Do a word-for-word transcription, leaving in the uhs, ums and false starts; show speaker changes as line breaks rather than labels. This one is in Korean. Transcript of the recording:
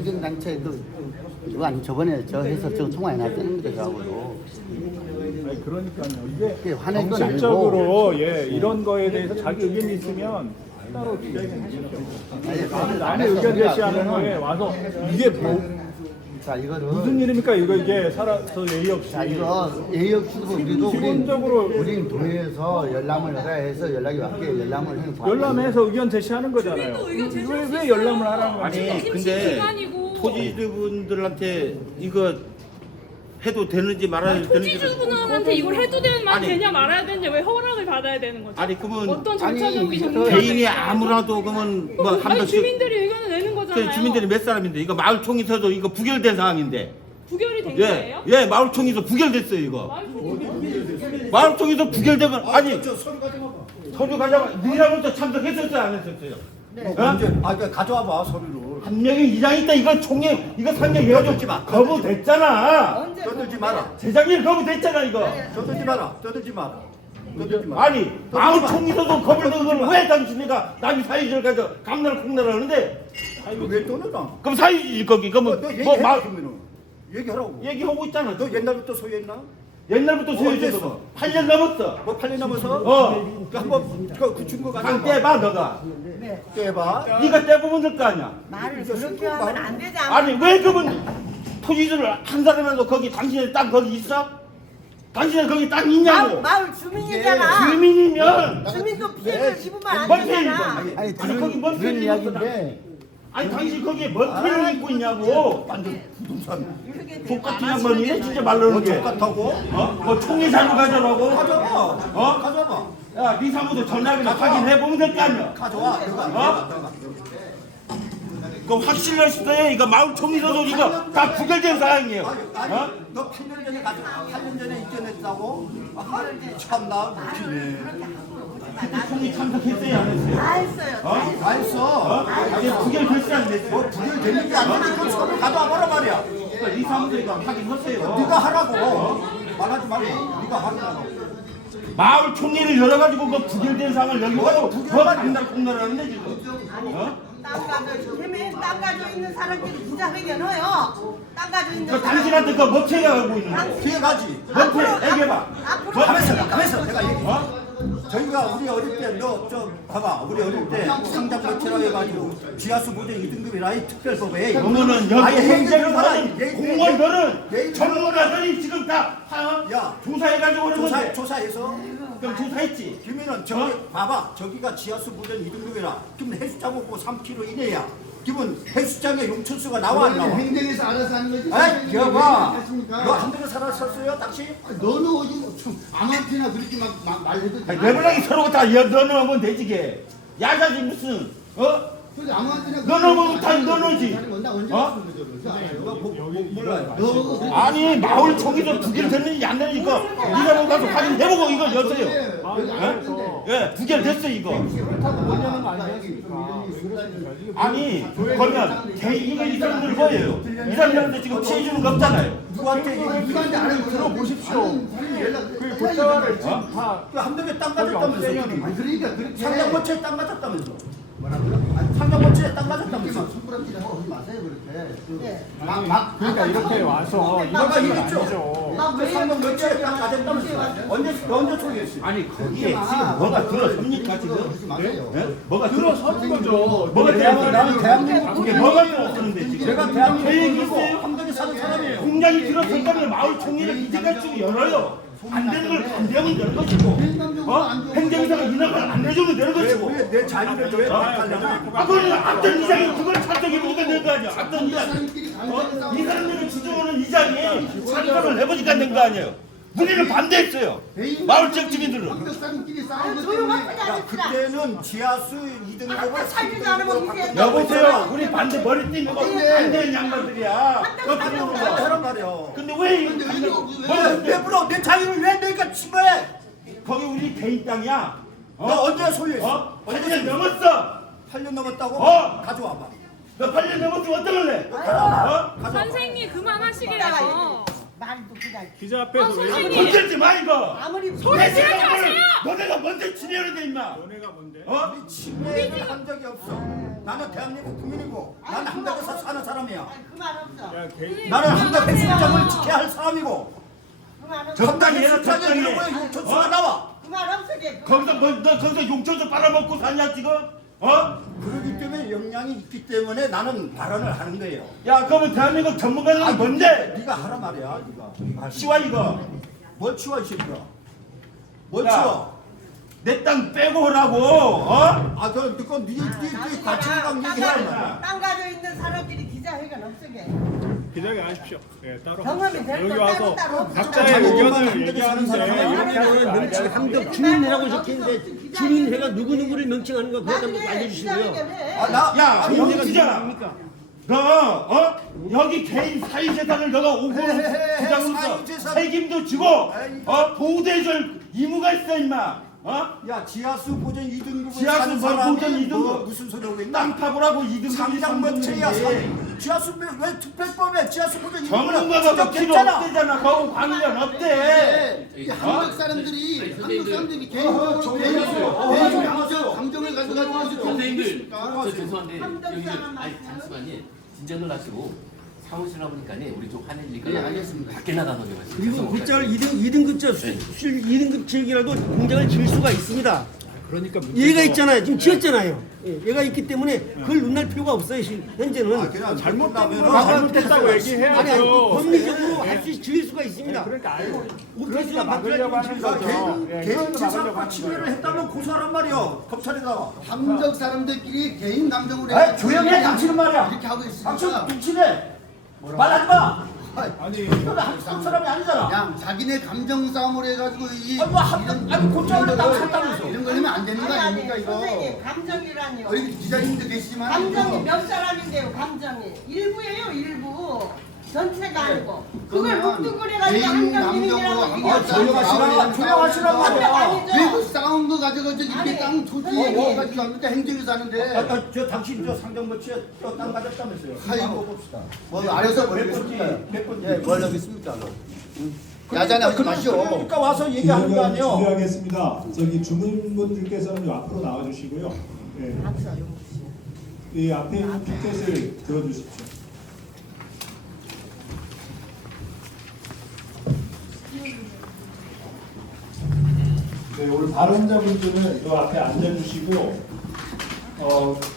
행정단체도 이거 아니 저번에 저 해서 저 통화해 놨다는 거죠.
아니 그러니까요. 이게
화낼 건
정책적으로 예 이런 거에 대해서 자기 의견이 있으면 따로 주장해. 남의 의견 제시하는 거에 와서 이게 뭐
자 이거는
무슨 일입니까? 이거 이게 살아서 예의 없이.
자 이거 예의 없이도 우리도
기본적으로
우린, 우린 도에서 열람을 하라 해서 연락이 왔게 열람을 해서
열람해서 의견 제시하는 거잖아요. 왜, 왜 열람을 하라는 거야?
아니 근데 토지주분들한테 이거 해도 되는지 말아야 되는지
토지주분한테 이걸 해도 되는 말
아니.
되냐 말아야 되는지 왜 허락을 받아야 되는 거죠?
아니 그러면
어떤 절차적인
아니,
정리가
개인이
있어요?
아무라도 그러면 뭐 한
아니
번씩
주민들이 의견을 내는 거잖아요.
그 주민들이 몇 사람인데 이거 마을총에서도 이거 부결된 상황인데
부결이 된
예,
거예요?
예 마을총에서 부결됐어요 이거
마을총이
마을총에서 부결된 건 아니 서류 가져와 니라부터 참석했었어요 안 했었어요?
뭐
어?
문제, 아, 그 가져와봐 서류를.
한 명이 이장 있다 이거 총회 이거 상명
떠들지 마.
해가지고 거부됐잖아.
떠들지 마라.
재작년 거부됐잖아 이거.
떠들지 마라. 떠들지 마라. 떠들지 마라.
아니 마을 총리서도 거부된 걸 왜 당신이가 남이 사유지를 가져 강날 콩날 하는데
이거 왜 떠내나?
그럼 사유지 거기
너,
그러면
너
뭐
얘기해
마,
그러면은 얘기하라고.
얘기하고 있잖아.
너 옛날부터 소유했나?
옛날부터
어,
소유지도
언제
팔 년 넘었어.
뭐 팔 년 넘어서?
어.
그 한번 그, 그 증거
강
가져와.
떼봐 너가.
떼봐.
네가 떼보면 될 거 아니야.
말을 그렇게 하면 안 되지 않아?
아니 왜 그분 토지를 한 사람이라도 거기 당신의 땅 거기 있어? 당신의 거기 땅
마을,
있냐고.
마을 주민이잖아.
주민이면
주민도 피해를 입으면 안
뭔 피해
되잖아.
입어?
아니
아니, 거기
들은,
뭔
들은
소리
이야기인데
아니 당신 거기에 뭔 피해를 입고 있냐고.
완전 부동산.
똑같은 양반이네 진짜 말로는 게.
똑같다고?
어? 뭐 총리 자료 가져라고?
가져와.
어?
가져와봐.
야, 네 사무도 전화기나 확인해 보면 될 거 아니야.
가져와. 너가.
어?
너가. 너가.
그 확실할 때 이거 마을 총리서도 이거 다 부결된 사항이에요.
아니,
어?
너 팔 년 전에 가져. 팔 년 전에 입견했다고? 아, 참나 웃기네.
총리 참석했어요, 안 했어요?
다 했어요. 다 했어요.
다 했어.
어? 이게 부결됐어요, 안 됐어요?
뭐 부결 되는지 안 되는지 그럼 서로 가져와 보라 말이야.
그러니까 이 사무도 이거 확인하세요.
네가 하라고. 말하지 말고 네가 하라고.
마을 총리를 열어가지고 그 부결된 사항을 열어가지고 뭐
부결만
강날 콩날 하는데 지금. 어?
땅 가져, 걔네 땅 가져 있는 사람끼리 기자회견 해요. 땅 가져 있는
그
사람.
당신한테 그 뭐체가 하고 있는 거.
뒤에 가지.
뭐체 얘기해봐.
앞으로
가만있어, 가만있어. 내가 얘기.
어?
저희가 우리 어릴 때, 너, 저, 봐봐. 우리 어릴 때 상장 매체라고 해가지고 지하수 보전 이 등급이라 이 특별법에.
그러면은 여기
아예
행정을
행정을
하는
예, 예,
공무원들은
예, 예.
전문가들이 지금 다 하-
야.
조사해가지고 하는
조사,
건데.
조사해서.
그럼 조사했지.
그러면은 저기, 봐봐. 저기가 지하수 보전 이 등급이라. 그러면 해수장 없고 삼 킬로미터 이내야. 그러면 해수장에 용천수가 나와 안 나와?
행정에서 알아서 하는 거지.
아이, 여봐.
했습니까?
너 한 대로 살았었어요, 당신?
너는 어디 좀 아무한테나 그렇게 막, 막 말해도
아니, 내부랑이 서로가 다 넣어놓으면 되지 게. 야자지 무슨 어?
그래서 아무한테나
너는 다 너너지.
나 언제
어?
봤는 거죠? 그래서 알아요.
너 뭐, 뭐, 몰라요.
너
아니 마을 총리도 부결 됐는지 안 됐는지 이거 네가 뭐 가서 확인해보고 이거 여세요.
여기 안 왔는데
예, 부결됐어 이거.
원하는 거 아니겠습니까?
아니 그러면 개 이거 이 사람들 뭐예요? 이 사람들한테 지금 피해 주는 거 없잖아요.
누구한테 얘기,
누구한테 안 들어보십시오.
그 도짜를 지금 다
한 명에 땅 가졌다면서. 둘이.
아니 그러니까 그렇게
상장모체에 땅 가졌다면서.
뭐라고요? 아니
상장모체에 땅 가졌다면서.
손가락질 하지 마세요 그렇게.
네.
막 막.
그러니까 이렇게 와서
아까
이런 건
얘기했죠.
아니죠.
그 상장모체에 땅 가졌다면서. 언제, 언제 소개했어요?
아니 거기에 지금 뭐가 들어섭니까 지금?
그러지 마세요.
예? 뭐가
들어서는 거죠.
뭐가
대한민국, 나는
들어서는
대한민국
그게 뭐가 들어서는데 지금?
제가
계획이
대한민국이고
있어요?
함덕에 사는 사람이에요.
공장이 들어설 거면 마을 총리를 이제까지 열어요. 안 되는 걸 반대하면 되는 것이고, 어? 행정사가 인허가를 안 내주면 되는 것이고.
왜 내 자유를 왜 박탈하냐?
아, 그러면 어떤 이장이 그걸 찬성해보니까 된 거 아니야? 어떤 이장, 어? 이 사람들이 주장하는 이장이 찬성을 해보니까 된 거 아니에요? 우리는 반대했어요. 마을 정치민들은.
한국사람끼리 싸우는 것
조용한
때문에
거지
야,
않습니다.
그때는 지하수 이 등급을
아까 살지도 않으면 이게
여보세요, 우리 반대 머리 띠는 거 반대는 양반들이야. 너 그런 거.
하란 말이야.
근데 왜, 이-
근데
근데
이거 왜-
뭐,
왜 물어? 내 자유를 왜 내가 침해?
거기 우리 개인 땅이야.
너
어?
언제 소유했어?
어? 팔 년 넘었어.
팔 년 넘었다고?
어?
가져와봐.
너 팔 년 넘었으면 어떡할래? 어?
가져와봐.
선생님 그만하시게요.
말도 그냥
기자 앞에서
아,
왜
선생님.
건들지 마 이거.
아무리
소리 지르지 마세요.
너네가 먼저 지내야 돼 임마.
너네가 뭔데?
어?
침해를 한 적이 없어. 나는 대한민국 국민이고 나는 한덕에서 사는 사람이야.
그 말 없어.
야, 개,
나는 한덕 해수장을 지켜야 할 사람이고
그 말 없어.
적당히 해라,
해수장에
적당히.
이런 거에 용천수가
어?
나와.
그 말 없어. 걔.
거기서 뭐, 너 거기서 용천수 빨아먹고 사냐 지금? 어?
그러기 때문에 역량이 있기 때문에 나는 발언을 하는 거예요.
야 그러면 대한민국 전문가는 뭔데?
네가 하라 말이야. 네가.
아, 씨와 이거
뭘 치워 이 새끼야. 뭘
야.
치워.
내 땅 빼고 오라고 어?
아, 그, 그거 네, 네, 네 가치랑 얘기하란 말이야.
땅 가지고 있는 사람끼리 기자회견 없으게.
기자회견 하십시오. 예, 따로
경험이
하십시오.
될
여기
거
와서
따로 따로 없어.
각자의
자기
의견을
것만
얘기하는데
사람이야.
이렇게 하는 명칭
한덕 주민회라고 적혀있는데 주민회가 누구누구를 명칭하는 거 그거 한번 알려주시고요.
아, 나,
야
아니,
용기자
누굽니까?
너 어? 여기 개인 사유재산을 너가 오고
헤헤헤,
부장으로서
사유재산.
책임도 지고
아이고.
어? 보호대줄 의무가 있어 임마 어?
야, 지하수 보전 이 등급을
지하수
사는
뭐
사람이
보전 이 등급.
뭐 무슨 소리 하고 있나?
땅 파보라고 이등급이
상장 법체야.
삼등급인데
지하수 배- 왜 특별법에 지하수 보전 이 등급을
전문가가 뭐 필요
지적했잖아.
없대잖아 거기 관련 없대
이 한국 사람들이 한국 사람들이 개인적으로
어,
개인적으로
어,
개인적으로
어,
감정을 가져가지고 이렇게
선생님들,
하고
저
있습니까?
죄송한데
함정
여기서
사람
아니
맞아요?
잠시만요. 진정을 하시고 사무실 나오니까 우리 좀 화내니까
네, 알겠습니다.
밖에 나가서 좀 하세요.
그리고
죄송합니다.
글자를 이 등, 이 등급자 술 이 등급책이라도 공장을 지을 수가 있습니다.
그러니까
얘가 있잖아요. 지금 지었잖아요. 예, 얘가 있기 때문에 그걸 논할 필요가 없어요. 시- 현재는.
아, 그냥
잘못되면
잘못하면
잘못됐다고
아니, 아니,
얘기해야죠.
법리적으로 할 수 지을 수가 있습니다.
그러니까 알고
못
그러니까
해주면
막으려고 하는 거죠.
개인,
예,
개인
그래서 막으려고
재산과
하는
침해를
거예요.
했다면 고소하란 말이야. 검찰에다가.
한국 사람들끼리 개인 감정으로
아, 조용히 해, 당신은 말이야.
이렇게 하고
당신
있으니까
미치네. 말하지 마.
아니
너는 한국 사람이 아니잖아.
그냥 자기네 감정 싸움으로 해가지고 이
아니, 뭐 한-
이런
아니, 곧장을 땅
이런
샀다면서.
이런 걸리면 안 되는 거
아니 아니
아닙니까 이거?
선생님 감정이라니요.
우리 기자님도 계시지만
감정이
이거
몇 사람인데요? 감정이 일부예요 일부. 전체가 아니고 그걸
그러면
묵뚝거려가지고
개인
한정민이라고
감정으로
얘기하면
조용하시라, 조용하시란 말이야.
아니죠.
외국 싸운 거 가져가지고 이렇게
아니,
땅 토지
선생님.
얘기해가지고 합니까? 행정에서 하는데
아까 저 당신 저 상정거치에 저땅 가졌다면서요.
아이고.
한번 봅시다.
뭐 알아서
몇
모르겠습니다.
건지 몇 건지.
예, 뭘 하겠습니까? 야자나 하지 마시오.
그러니까 와서 얘기하는 거 아니에요.
준비하겠습니다. 저기 주문분들께서는 앞으로 나와주시고요. 예. 이 앞에 있는 피켓을 들어주십시오. 네, 오늘 발언자분들은 이 앞에 앉아주시고 어,